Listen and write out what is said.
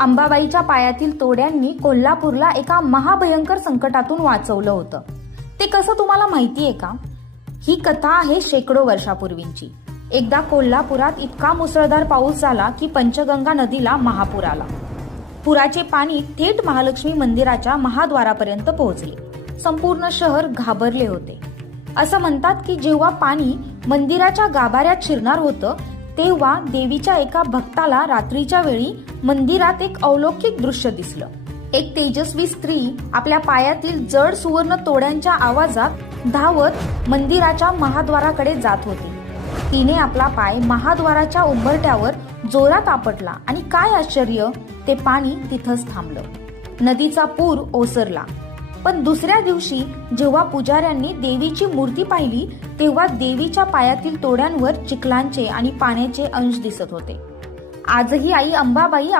अंबाबाईच्या पायातील तोड्यांनी कोल्हापूरला एका महाभयंकर संकटातून वाचवलं होतं. ते कसं तुम्हाला माहितीये का? ही कथा आहे शेकडो वर्षापूर्वींची. एकदा कोल्हापुरात इतका मुसळधार पाऊस झाला की पंचगंगा नदीला महापूर आला. पुराचे पाणी थेट महालक्ष्मी मंदिराच्या महाद्वारापर्यंत पोहोचले. संपूर्ण शहर घाबरले होते. असं म्हणतात की जेव्हा पाणी मंदिराच्या गाभाऱ्यात शिरणार होतं तेव्हा देवीच्या एका भक्ताला रात्रीच्या वेळी मंदिरात एक अलौकिक दृश्य दिसलं. एक तेजस्वी स्त्री आपल्या पायातील जड सुवर्ण तोड्यांच्या आवाजात धावत मंदिराच्या महाद्वाराकडे जात होती. तिने आपला पाय महाद्वाराच्या उंबरठ्यावर जोरात आपटला आणि काय आश्चर्य, ते पाणी तिथंच थांबलं. नदीचा पूर ओसरला. पण दुसऱ्या दिवशी जेव्हा पुजाऱ्यांनी देवीची मूर्ती पाहिली तेव्हा देवीच्या पायातील तोड्यांवर चिखलांचे आणि पाण्याचे अंश दिसत होते. आजही आई अंबाबाई